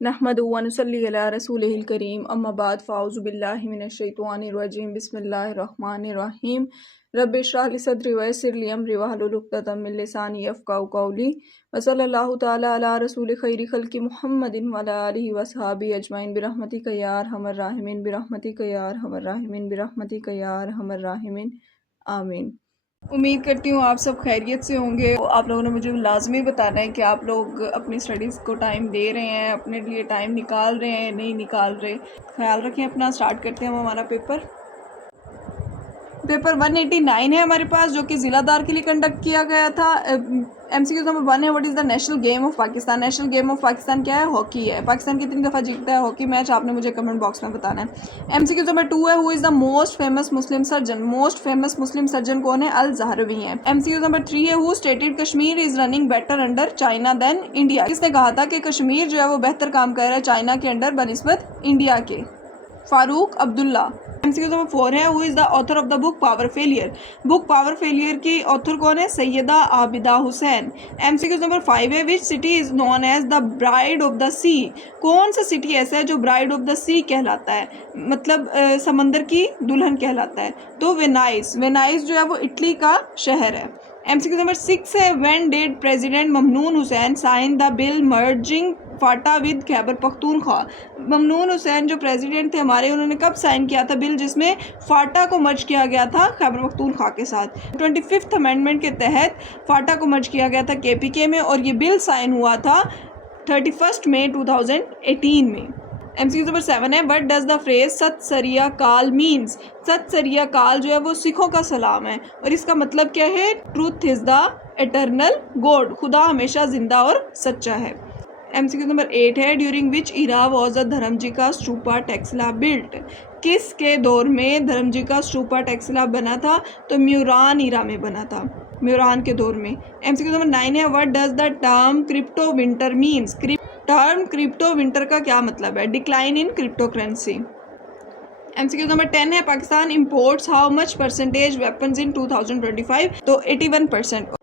नहमदुहु व नुसल्ली अला रसूलिहिल करीम अम्मा बाद फ़अऊज़ु बिल्लाहि मिनश शैतानिर रजीम बिस्मिल्लाहिर रहमानिर रहीम रब्बि इश्रह ली सदरी व यस्सिर ली अमरी वहलुल उक़दतम मिन लिसानी यफ़क़हू क़ौली व सल्लल्लाहु तआला अला रसूलि खैरि खल्क़ि मुहम्मदिन व अला आलिहि व अस्हाबिहि अजमईन बिरहमतिका या अरहमर राहिमीन बिरहमतिका या अरहमर राहिमीन बिरहमतिका या अरहमर राहिमीन आमीन। उम्मीद करती हूँ आप सब खैरियत से होंगे। आप लोगों ने मुझे लाजमी बताना है कि आप लोग अपनी स्टडीज़ को टाइम दे रहे हैं, अपने लिए टाइम निकाल रहे हैं, नहीं निकाल रहे। ख्याल रखें अपना। स्टार्ट करते हैं हम हमारा पेपर 189 है हमारे पास, जो कि ज़िलादार के लिए कंडक्ट किया गया था। MCQ नंबर 1 है, what is the national game of Pakistan. National game of Pakistan क्या है? हॉकी है। पाकिस्तान कितनी दफ़ा जीतता है हॉकी मैच? आपने मुझे कमेंट बॉक्स में बताना है। MCQ नंबर 2 है, who is the most famous Muslim surgeon. Most famous Muslim surgeon कौन है? अल ज़हरवी है। MCQ नंबर 3 है, who stated Kashmir is running better under China than India. किसने कहा था कि कश्मीर जो है वो बेहतर काम कर रहा है चाइना के अंडर बनिस्बत इंडिया के? फारूक अब्दुल्ला। MCQ नंबर 4 है, who is the author of the book power failure. Book power failure की ऑथर कौन है? सैयदा आबिदा हुसैन। MCQ नंबर 5 है, which city is known as the bride of the sea. कौन सा सिटी ऐसा है जो ब्राइड ऑफ द सी कहलाता है, मतलब समंदर की दुल्हन कहलाता है? तो वेनाइस। वेनाइस जो है वो इटली का शहर है। MCQ नंबर 6 है, when did president Mamnoon Hussain sign the bill merging FATA with Khyber Pakhtunkhwa. Mamnoon Hussain जो प्रेसिडेंट थे हमारे, उन्होंने कब साइन किया था बिल जिसमें फाटा को मर्ज किया गया था खैबर पख्तूनख्वा के साथ? 25th अमेंडमेंट के तहत फाटा को मर्ज किया गया था KPK में, और ये बिल साइन हुआ था 31 मई 2018 में। MCQ नंबर 7 है, व्हाट डज द फ्रेज सत सरिया काल मीन्स। सत सरिया काल जो है वो सिखों का सलाम है, और इसका मतलब क्या है? Truth is the eternal God. खुदा हमेशा जिंदा और सच्चा है। MCQ नंबर 8 है, during which era was the धर्मजी का स्टूपा टेक्सला बिल्ट। किसके दौर में धर्मजी का स्टूपा टेक्सला बना था? तो म्यूरान इरा में बना था, म्यूरान के दौर में। MCQ नंबर 9 है, what does the term crypto winter means. Term crypto winter का क्या मतलब है? Decline in crypto currency. MCQ number 10 है, Pakistan imports how much percentage weapons in 2025? तो 81%।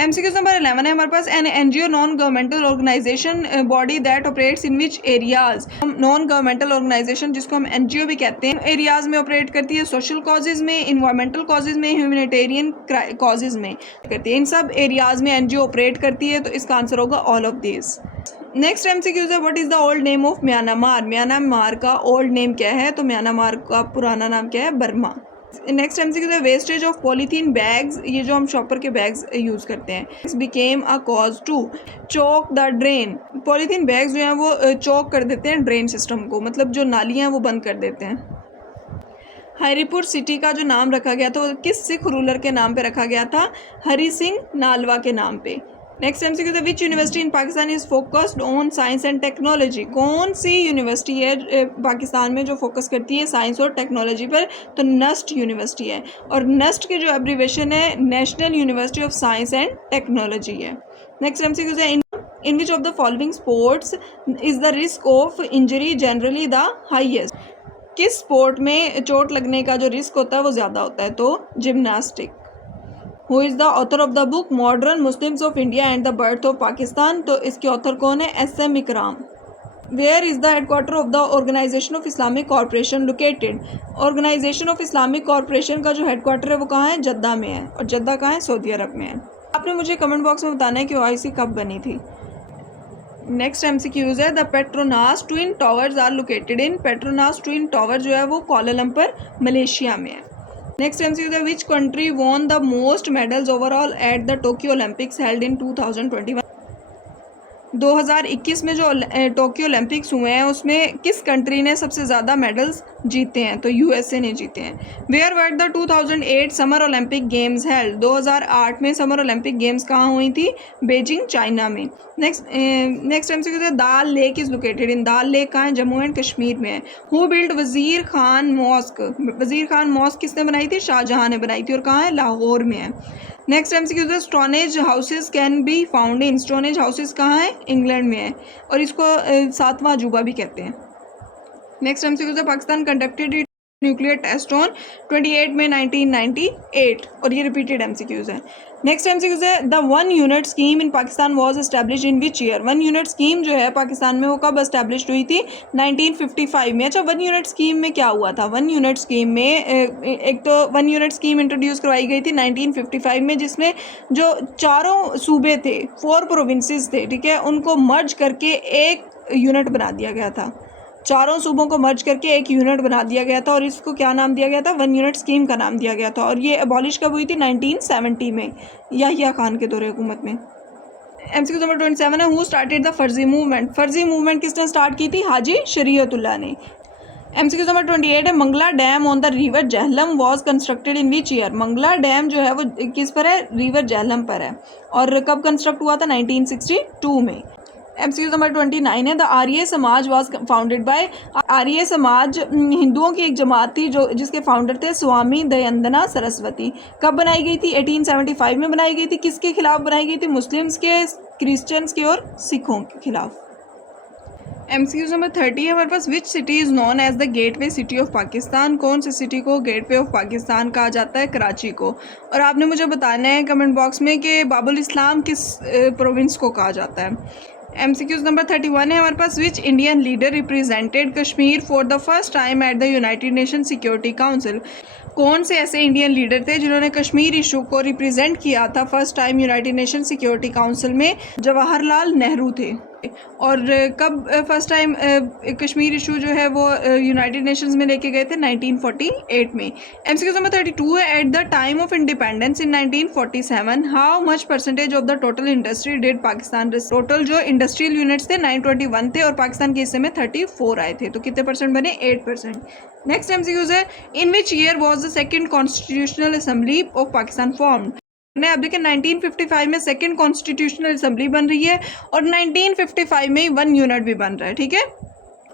MCQ नंबर 11 है हमारे पास, an NGO non governmental organisation body that operates in which areas. Non governmental organisation जिसको हम NGO भी कहते हैं, एरियाज में ऑपरेट करती है। सोशल कॉजेज़ में, इन्वायरमेंटल कॉजेज़ में, ह्यूमैनिटेरियन कॉजेज़ में करती है। इन सब एरियाज में NGO ऑपरेट करती है, तो इसका आंसर होगा all of this. Next MCQ है, what is the old name of Myanmar. Myanmar का ओल्ड नेम क्या है? तो म्यांमार का पुराना नाम क्या है? बर्मा। नेक्स्ट MCQ है, वेस्टेज ऑफ पॉलीथीन बैग्स। ये जो हम शॉपर के बैग्स यूज़ करते हैं, became a cause to choke the drain. Polythene bags जो हैं वो चोक कर देते हैं ड्रेन सिस्टम को, मतलब जो नालियाँ हैं वो बंद कर देते हैं। हरिपुर सिटी का जो नाम रखा गया था वो किस सिख रूलर के नाम पे रखा गया था? हरि सिंह नालवा के नाम पे। नेक्स्ट MCQ है, which university in Pakistan is focused on science and technology. कौन सी यूनिवर्सिटी है पाकिस्तान में जो फोकस करती है साइंस और टेक्नोलॉजी पर? तो नस्ट यूनिवर्सिटी है, और नस्ट के जो एब्रीवेशन है national university of science and technology है। नेक्स्ट MCQ है, in which of the following sports is the risk of injury generally the highest. किस स्पोर्ट में चोट लगने का जो रिस्क होता है वो ज़्यादा होता है? तो gymnastic. Who is the author of the book modern Muslims of India and the birth of Pakistan? तो इसके ऑथर कौन है? SM Ikram. Where is the headquarter of the organisation of Islamic corporation located. Organisation of Islamic corporation का जो headquarter है वो कहाँ है? जद्दा में है, और जद्दा कहाँ है? सऊदी अरब में है। आपने मुझे कमेंट बॉक्स में बताना है कि OIC कब बनी थी। नेक्स्ट MCQs है, the Petronas twin towers are located in. Petronas twin tower जो है वो कोलालंपुर मलेशिया में है। नेक्स्ट MCQ है, which country won the most medals overall at the Tokyo Olympics held in 2021। 2021 में जो टोक्यो ओलंपिक्स हुए हैं उसमें किस कंट्री ने सबसे ज़्यादा मेडल्स जीते हैं? तो USA ने जीते हैं। Where were the 2008 summer Olympic games held. 2008 में समर ओलंपिक गेम्स कहाँ हुई थी? बीजिंग, चाइना में। नेक्स्ट MCQ है, Dal lake is located in. Dal lake कहाँ है? जम्मू एंड कश्मीर में है। हु बिल्ड वज़ीर खान मॉस्क। वज़ीर खान मॉस्क किसने बनाई थी? शाहजहाँ ने बनाई थी, और कहाँ है? लाहौर में है। नेक्स्ट MCQ है, Stone Age houses can be found in. Stone Age houses कहाँ है? इंग्लैंड में है, और इसको 7वां अजूबा भी कहते हैं। नेक्स्ट MCQ है, Pakistan conducted nuclear test on 28 May 1998 और ये रिपीटेड एमसीक्यूज हैं। नेक्स्ट एमसीक्यूज है the 1 unit scheme in Pakistan was established in which year. 1 unit scheme जो है पाकिस्तान में वो कब एस्टैब्लिश्ड हुई थी? 1955 में। अच्छा 1 यूनिट स्कीम में क्या हुआ था? 1 यूनिट स्कीम में एक तो 1 यूनिट स्कीम इंट्रोड्यूस करवाई गई थी 1955 में, जिसमें जो चारों सूबे थे, 4 प्रोविंसेस थे, ठीक है, उनको मर्ज करके एक यूनिट बना दिया गया था। चारों सूबों को मर्ज करके एक यूनिट बना दिया गया था और इसको क्या नाम दिया गया था? 1 यूनिट स्कीम का नाम दिया गया था। और ये अबॉलिश कब हुई थी? 1970 में, याहिया खान के दौरे हुकूमत में। एमसीक्यू नंबर 27 है who started the Faraizi movement. Faraizi movement किसने स्टार्ट की थी? हाजी शरीयतुल्लाह ने। एमसीक्यू नंबर 28 है Mangla dam on the river Jhelum was constructed in which year. Mangla dam जो है वो किस पर है? रिवर झेलम पर है। और कब कंस्ट्रक्ट हुआ था? 1962 में। एमसीक्यू नंबर 29 है the Arya Samaj was founded by. Arya Samaj हिंदुओं की एक जमात थी जो जिसके फाउंडर थे स्वामी दयानंद सरस्वती। कब बनाई गई थी? 1875 में बनाई गई थी। किसके खिलाफ बनाई गई थी? मुस्लिम्स के, क्रिश्चियंस के और सिखों के खिलाफ। एमसीक्यू नंबर 30 है हमारे पास which city is known as the gateway city of Pakistan. कौन सी सिटी को गेटवे ऑफ पाकिस्तान कहा जाता है? कराची को। और आपने मुझे बताना है कमेंट बॉक्स में कि बाबुल इस्लाम किस प्रोविंस को कहा जाता है। एमसीक्यूज नंबर 31 है हमारे पास which Indian leader represented Kashmir for the first time at the united nation security council. कौन से ऐसे इंडियन लीडर थे जिन्होंने कश्मीर इशू को रिप्रेजेंट किया था first time United nation security council में? जवाहरलाल नेहरू थे। और कब फर्स्ट टाइम कश्मीर इशू जो है वो यूनाइटेड नेशंस में लेके गए थे? 1948 में। एमसीक्यू नंबर 32 है eight the time of independence in 1947 how much percentage of the total industry did Pakistan. Total जो इंडस्ट्रियल यूनिट्स थे 921 थे और पाकिस्तान के हिस्से में 34 आए थे, तो कितने परसेंट बने? 8%। नेक्स्ट एमसीक्यूज है in which year was the second constitutional assembly of Pakistan formed. अब देखिए 1955 में सेकंड कॉन्स्टिट्यूशनल असेंबली बन रही है और 1955 में 1 यूनिट भी बन रहा है, ठीक है।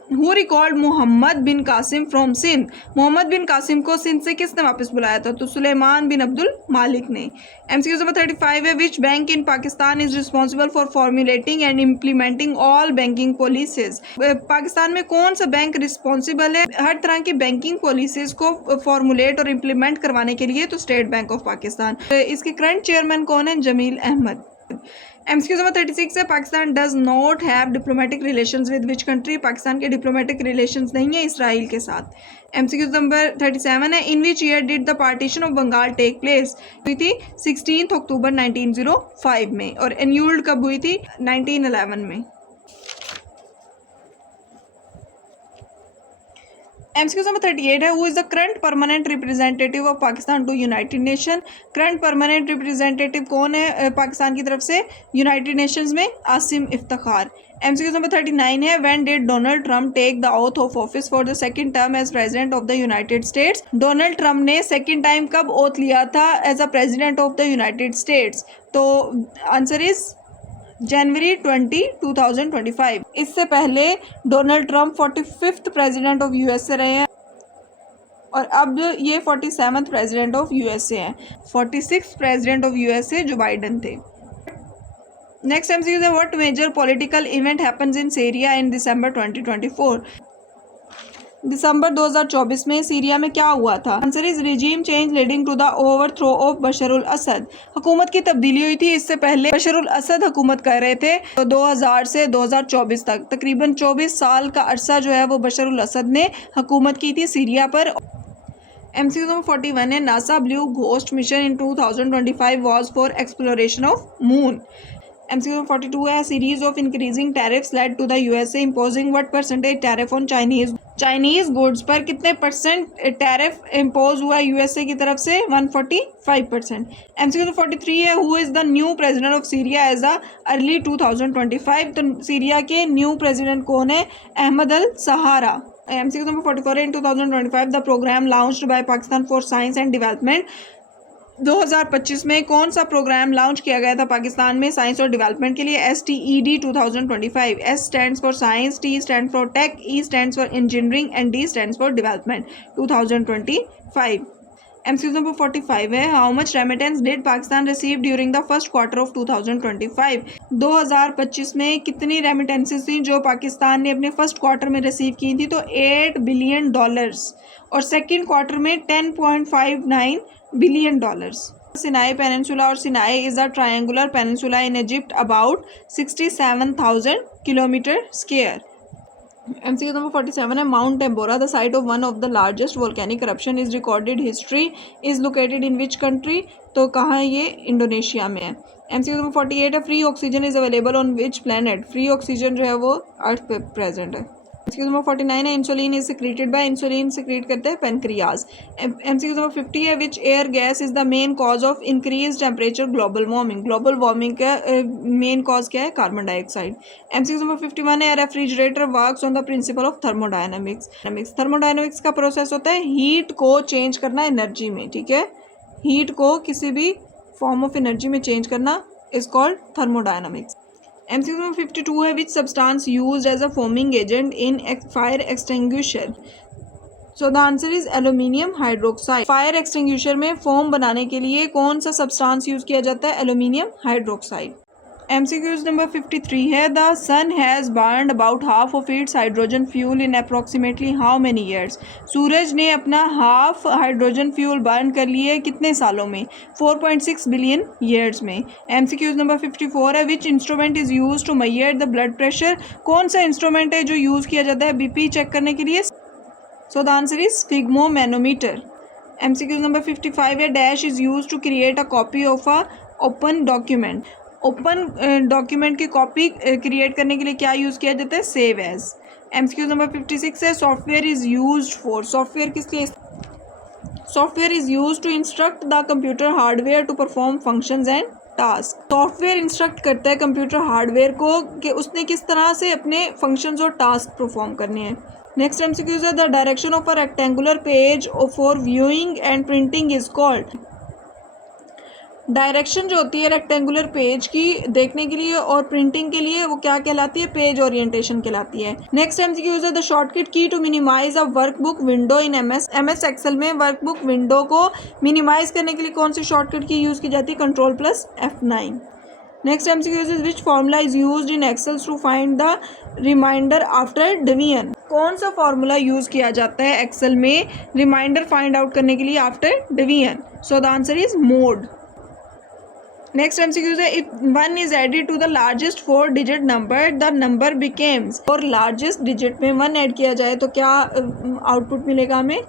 Who recalled Muhammad bin Qasim from Sindh. Muhammad bin Qasim को सिंध से किसने वापस बुलाया था? तो सुलेमान बिन अब्दुल मालिक ने। एमसीक्यू नंबर 35 है which bank in Pakistan is responsible for formulating and implementing all banking policies. Pakistan में कौन सा बैंक रिस्पॉन्सिबल है हर तरह की बैंकिंग पॉलिसीज को फॉर्मुलेट और इम्प्लीमेंट करवाने के लिए? तो स्टेट बैंक ऑफ पाकिस्तान। इसके करंट चेयरमैन कौन है? जमील अहमद। एमसीक्यू नंबर 36 है Pakistan does not have diplomatic relations with which country. Pakistan के डिप्लोमेटिक रिलेशंस नहीं है इसराइल के साथ। एमसीक्यू नंबर 37 है in which year did the partition of Bengal take place. हुई थी 16 अक्टूबर 1905 में। और एन्यूल्ड कब हुई थी? 1911 में। एमसीक्यू नंबर 38 है who is the current permanent representative of Pakistan to United Nation. Current permanent representative कौन है पाकिस्तान की तरफ से यूनाइटेड नेशंस में? आसिम इफ्तिखार। एमसीक्यू नंबर 39 है when did Donald Trump take the oath of office for the second term as president of the United States. Donald Trump ने second time कब oath लिया था as a president of the United States? तो answer is January 2025। इससे पहले Donald Trump 45th president of USA रहे हैं और अब ये 47th प्रेसिडेंट ऑफ यूएसए हैं। 46th president of USA Joe Biden थे। नेक्स्ट एमसीक्यू है what major political event happens in Syria in December 2024। दिसंबर 2024 में सीरिया में क्या हुआ था? Answer is regime change leading to the overthrow of Bashar al Assad. हुकूमत की तब्दीली हुई थी। इससे पहले बशरुल असद हुकूमत कर रहे थे तो 2000 से 2024 तक तकरीबन 24 साल का अरसा जो है वो बशरुल असद ने हुकूमत की थी सीरिया पर। एमसीक्यू नंबर 41 है NASA blue ghost mission in 2025 was for exploration of moon. MCQ 42 है series of increasing tariffs led to the USA imposing what percentage tariff on Chinese goods पर कितने परसेंट टैरिफ इम्पोज हुआ USA की तरफ से? 145%। MCQ 43 है who is the new president of Syria as a early 2025। तो सीरिया के न्यू प्रेसिडेंट कौन है? Ahmed al Sahara. MCQ number 44 in 2025 the programme launched by Pakistan for science and development. 2025 में कौन सा प्रोग्राम लॉन्च किया गया था पाकिस्तान में साइंस और डेवलपमेंट के लिए? STED 2025। S stands for science, T stand for tech, E stands for engineering and D stands for development 2025। MCQ number 45 है, how much remittance did Pakistan receive during the first quarter of 2025? 2025 में कितनी remittances थी जो पाकिस्तान ने अपने first quarter में receive की थी? तो $8 बिलियन, और सेकेंड क्वार्टर में $10.59 बिलियन। सिनाई पेनिनसुला और Sinai is a triangular peninsula in Egypt about 67,000 kilometre square. MCQ number 47 है, mount Tambora the site of one of the largest volcanic eruption is recorded history is located in which country? तो कहाँ है ये? Indonesia में है। MCQ number 48 है, free oxygen is available on which planet? Free oxygen जो है वो अर्थ पे प्रेजेंट है। MCQ नंबर 49 है, insulin is secreted by, insulin secrete करते हैं पेनक्रियाज। MCQ नंबर 50 है, which air gas is the main cause of increase temperature global warming? Global warming का मेन कॉज क्या है? Carbon dioxide. MCQ नंबर 51 है, refrigerator works on the principle of thermodynamics. Thermodynamics का process होता है heat को change करना energy में, ठीक है, हीट को किसी भी फॉर्म ऑफ एनर्जी में चेंज करना is called thermodynamics. MCQ number 52 है, which substance used as a foaming agent in fire extinguisher? So the answer is aluminium hydroxide. Fire extinguisher में फोम बनाने के लिए कौन सा सब्सटेंस यूज किया जाता है? Aluminium hydroxide. MCQ नंबर 53 है, the sun has burned about half of its hydrogen fuel in approximately how many years? सूरज ने अपना हाफ हाइड्रोजन फ्यूल बर्न कर लिए कितने सालों में? 4.6 बिलियन ईयर्स में। MCQ नंबर 54 है, which instrument is use to measure the blood pressure? कौन सा इंस्ट्रूमेंट है जो यूज़ किया जाता है BP चेक करने के लिए? So the answer is sphygmomanometer. MCQ number 55 है, dash is use to create a copy of a open document? Open document की कॉपी क्रिएट करने के लिए क्या यूज़ किया जाता है? Save as. MCQ नंबर 56 है, software is used for? Software किस लिए? Software is used to instruct the computer hardware to perform functions and task. Software instruct करता है कंप्यूटर हार्डवेयर को कि उसने किस तरह से अपने फंक्शंस और टास्क परफॉर्म करने हैं। नेक्स्ट MCQ है, the direction of a rectangular page for viewing and printing is called? Direction जो होती है रेक्टेंगुलर पेज की देखने के लिए और प्रिंटिंग के लिए, वो क्या कहलाती है? पेज ओरिएंटेशन कहलाती है। नेक्स्ट MCQ है, the shortcut key to minimise a workbook window in MS Excel में वर्कबुक विंडो को मिनिमाइज करने के लिए कौन सी शॉर्टकट की यूज़ की जाती है? Ctrl+F9। Next MCQ is which formula is used in Excel to find the reminder after division? कौन सा फार्मूला यूज़ किया जाता है एक्सेल में रिमाइंडर फाइंड आउट करने के लिए after division? So the answer is mod. Next MCQ है, if 1 is added to the largest 4 digit number the number becomes? और लार्जेस्ट डिजिट में 1 ऐड किया जाए तो क्या आउटपुट मिलेगा हमें?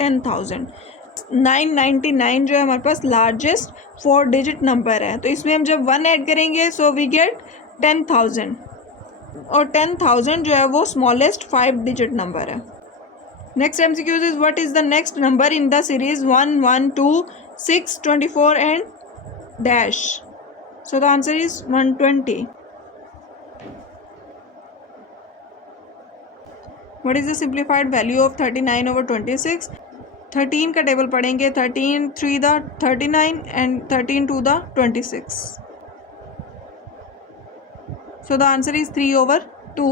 10,000। 999 जो है हमारे पास लार्जेस्ट 4 डिजिट नंबर है, तो इसमें हम जब 1 ऐड करेंगे सो वी गेट 10,000, और 10,000 जो है वो स्मॉलेस्ट 5 डिजिट नंबर है। Next MCQ is what is the next number in the series 1, 1, 2, 6, 24 and dash? So the answer is 120. What is the simplified value of 39 over 26? 13 का table पढ़ेंगे, 13 3 the 39 and 13 2 the 26. So the answer is 3 over 2.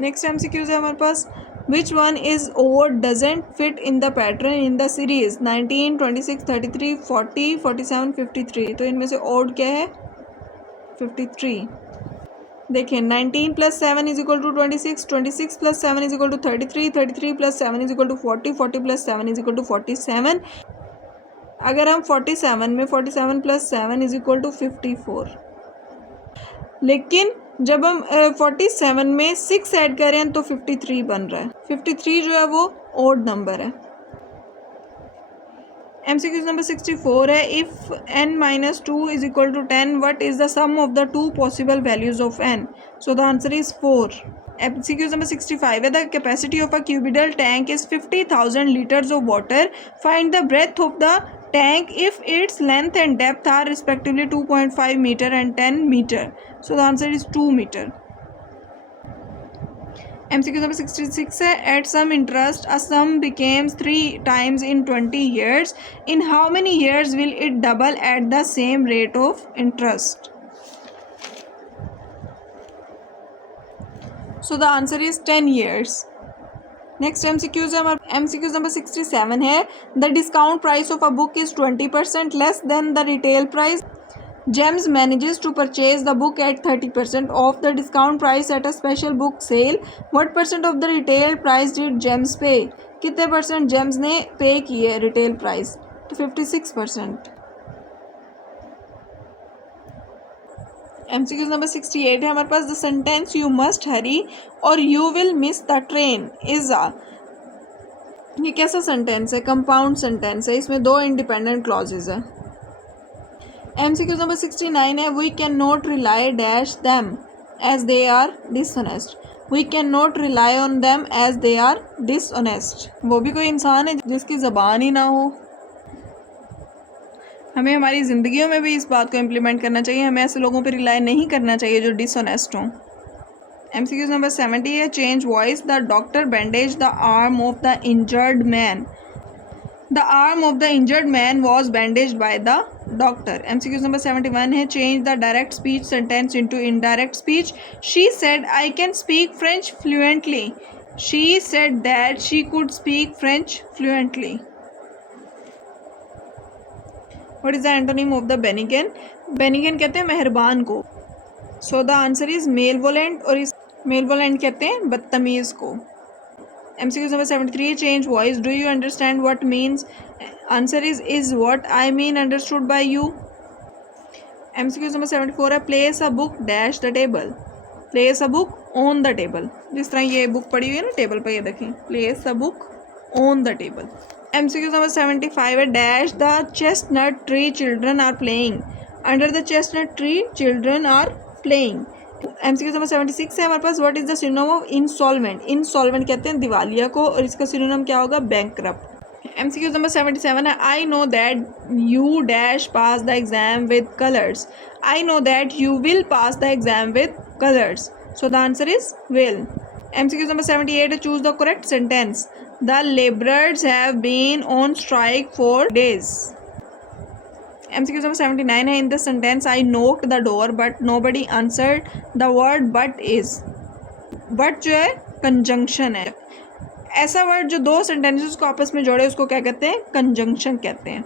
Next MCQ है हमारे पास, which one is odd doesn't fit in the pattern in the series 19, 26, 33, 40, 47, 53? तो इनमें से odd क्या है? 53। देखिए 19 + 7 = 26, 26 + 7 = 33, 33 + 7 = 40, 40 + 7 = 47। अगर हम 47 में 47 + 7 = 54, लेकिन जब हम 47 में 6 ऐड करें तो 53 बन रहा है। 53 जो है वो ओड नंबर है। MCQ नंबर 64 है, if n - 2 = 10 what is the sum of the two possible values of n? So the answer is 4। MCQ number 65 है, the capacity of a cubical tank is 50,000 litres of water, find the breadth of the tank if its length and depth are respectively 2.5 meter and 10 meter. So the answer is 2 meter. MCQ number 66 है, at some interest a sum becomes 3 times in 20 years. In how many years will it double at the same rate of interest? So the answer is 10 years. Next MCQs है हमारे MCQs number 67 है the discount price of a book is 20% less than the retail price. Gems manages to purchase the book at 30% off the discount price at a special book sale. What percent of the retail price did Gems pay? कितने percent James ने पे किए retail price? तो 56%. MCQs number 68 है हमारे पास the sentence you must hurry और you will miss the train is a. ये कैसा सेंटेंस है? कंपाउंड सेंटेंस है, इसमें दो इंडिपेंडेंट क्लॉजेज है. एमसीक्यूज नंबर 69 है we can not rely dash them as they are dishonest. We can not rely on them as they are dishonest. वो भी कोई इंसान है जिसकी ज़बान ही ना हो. हमें हमारी ज़िंदगियों में भी इस बात को इम्प्लीमेंट करना चाहिए. हमें ऐसे लोगों पर रिलाई नहीं करना चाहिए जो डिसऑनेस्ट हों. एमसीक्यूज नंबर 70 है change voice the doctor bandage the arm of the injured man. The arm of the injured man was bandaged by the doctor. MCQ number 71 है change the direct speech sentence into indirect speech. She said I can speak French fluently. She said that she could speak French fluently. What is the antonym of the benignant? Benignant कहते हैं मेहरबान को. So the answer is malevolent और इस malevolent कहते हैं बदतमीज़ को. MCQ number 73 change voice. Do you understand what means? Answer is what I mean understood by you. MCQ number 74 है place a book dash the table. Place a book on the table. जिस तरह ये book पड़ी हुई है ना table पर, ये देखें place a book on the table. MCQ number 75 है dash the chestnut tree children are playing. Under the chestnut tree children are playing. एमसीक्यू नंबर 76 है हमारे पास what is the synonym of insolvent. Insolvent कहते हैं दिवालिया को और इसका सिनोनिम क्या होगा? बैंकरप्ट. एमसीक्यू नंबर 77 है I know that you dash pass the exam with colours. I know that you will pass the exam with colours. So the answer is will. MCQ number 78 है choose the correct sentence. The labourers have been on strike for days. MCQ number 79 है in the sentence I knocked the door but nobody answered. The word but is. but जो है conjunction है. ऐसा word जो दो sentences को आपस में जोड़े उसको क्या कहते हैं? कंजंक्शन कहते हैं.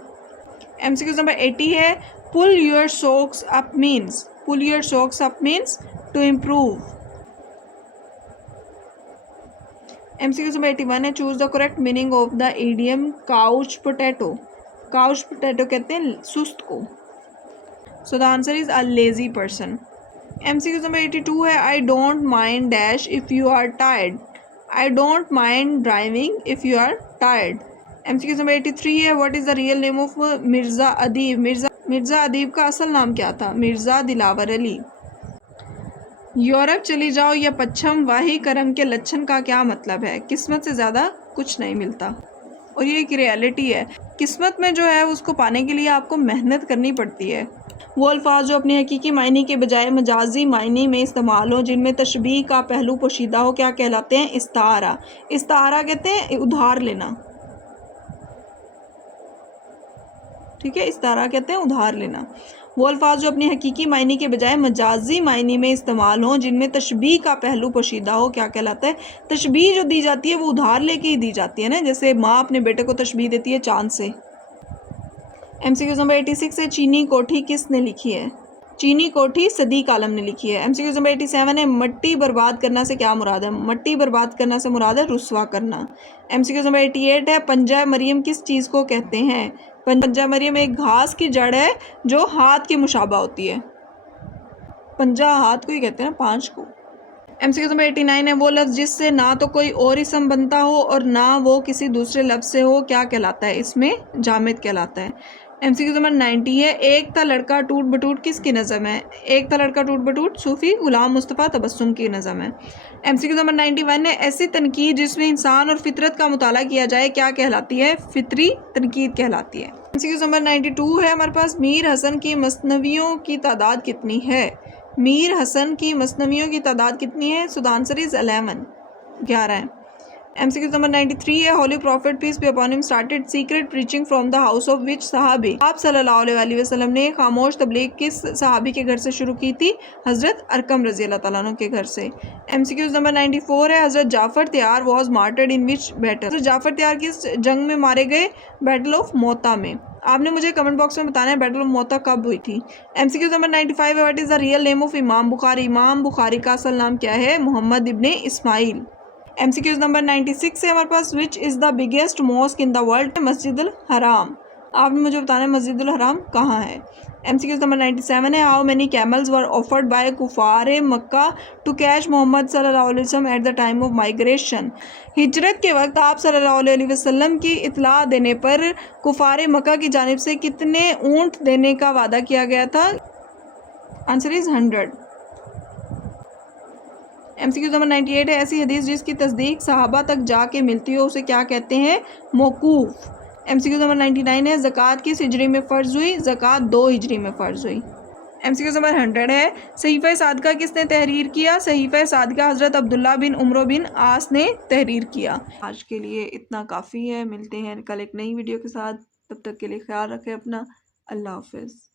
MCQ number 80 है pull your socks up means. pull your socks up means to improve. MCQ number 81 है choose the correct meaning of the idiom couch potato. Couch potato कहते हैं सुस्त को. So the answer is a lazy person. एमसीक्यू number 82 है I don't mind dash if you are tired. I don't mind driving if you are tired. एमसीक्यू number 83 है what is the real name of Mirza Adeeb. Mirza Adeeb का असल नाम क्या था? Mirza Dilawar Ali. Europe चली जाओ या पश्चिम वाही करम के लक्षण का क्या मतलब है? किस्मत से ज़्यादा कुछ नहीं मिलता. और ये एक रियलिटी है. किस्मत में जो है उसको पाने के लिए आपको मेहनत करनी पड़ती है. वो अल्फाज जो अपनी हकीकी मायने के बजाय मजाजी मायने में इस्तेमाल हो, जिनमें तशबीह का पहलू पोशीदा हो, क्या कहलाते हैं? इस्तारा. इस्तारा कहते हैं उधार लेना. ठीक है, इस्तारा कहते हैं उधार लेना. वो अल्फाज जो अपनी हकीकी मायने के बजाय मजाजी मायने में इस्तेमाल हों, जिनमें तशबीह का पहलू पोशीदा हो, क्या कहलाता है? तशबीह जो दी जाती है वो उधार लेके ही दी जाती है ना. जैसे माँ अपने बेटे को तशबीह देती है चांद से. एमसीक्यू नंबर 86 है चीनी कोठी किसने लिखी है? चीनी कोठी सदीक आलम ने लिखी है. एमसीक्यू नंबर 87 है मट्टी बर्बाद करना से क्या मुराद है? मट्टी बर्बाद करना से मुराद है रुस्वा करना. एमसीक्यू नंबर 88 है पंजा मरियम किस चीज़ को कहते हैं? पंजा मरियम एक घास की जड़ है जो हाथ की मुशाबा होती है. पंजा हाथ को ही कहते हैं ना, पाँच को. एमसीक्यू नंबर 89 है वो लफ्ज़ जिससे ना तो कोई और इसम बनता हो और ना वो किसी दूसरे लफ्ज़ से हो, क्या कहलाता है? इसमें जामिद कहलाता है. एमसीक्यू नंबर 90 है एक था लड़का टूट बटूट किसकी नज़म है? एक था लड़का टूट बटूट सूफ़ी गुलाम मुस्तफ़ा तबस्सुम की नज़म है. एमसीक्यू नंबर 91 है ऐसी तनकीद जिसमें इंसान और फितरत का मुताला किया जाए, क्या कहलाती है? फितरी तनकीद कहलाती है. एमसीक्यू नंबर 92 है हमारे पास मीर हसन की मसनवियों की तादाद कितनी है? मीर हसन की मसनवियों की तादाद कितनी है? सो द आंसर इज़ 11. 11 है. MCQ नंबर 93 है, holy prophet peace be upon him started secret preaching from the house of which सहाबी। आप सल्लल्लाहु अलैहि वसल्लम ने खामोश तबलीग किस सहाबी के घर से शुरू की थी? हज़रत अरकम रजी अल्लाह ताला अन्हु के घर से। MCQ नंबर 94 है, हज़रत जाफ़र तैयार was martyred in which battle. हज़रत जाफ़र तैयार किस जंग में मारे गए? बैटल ऑफ मोता में। आपने मुझे कमेंट बॉक्स में बताना है बैटल ऑफ मोता कब हुई थी। MCQ नंबर 95 है, what is the real name of Imam Bukhari. Imam Bukhari का असल नाम क्या है? Muhammad ibn Ismail. MCQ number 96 है हमारे पास, which is the biggest mosque in the world. Masjid al Haram. आपने मुझे बताना है मस्जिदुल हराम कहाँ है। MCQ नंबर 97 है, how many camels were offered by कुफार मक्का टू कैच मोहम्मद सल्लल्लाहु अलैहि वसल्लम at the time of migration. हिजरत के वक्त आप सल्लल्लाहु अलैहि वसल्लम की इतला देने पर कुफार मक्का की जानिब से कितने ऊँट देने का वादा किया गया था? Answer is 100। MCQ नंबर 98 है, ऐसी हदीस जिसकी तस्दीक सहाबा तक जाके मिलती हो उसे क्या कहते हैं? मौकूफ़। MCQ नंबर 99 है, ज़कात किस हिजरी में फ़र्ज़ हुई? ज़कात 2 हिजरी में फ़र्ज़ हुई। MCQ नंबर 100 है, सहीफ़ा सादिक़ा किसने तहरीर किया? सहीफ़ा सादिक़ा हज़रत अब्दुल्ला बिन उमर बिन आस ने तहरीर किया। आज के लिए इतना काफ़ी है, मिलते हैं कल एक नई वीडियो के साथ, तब तक के लिए ख्याल रखें अपना। अल्लाह हाफ़िज़।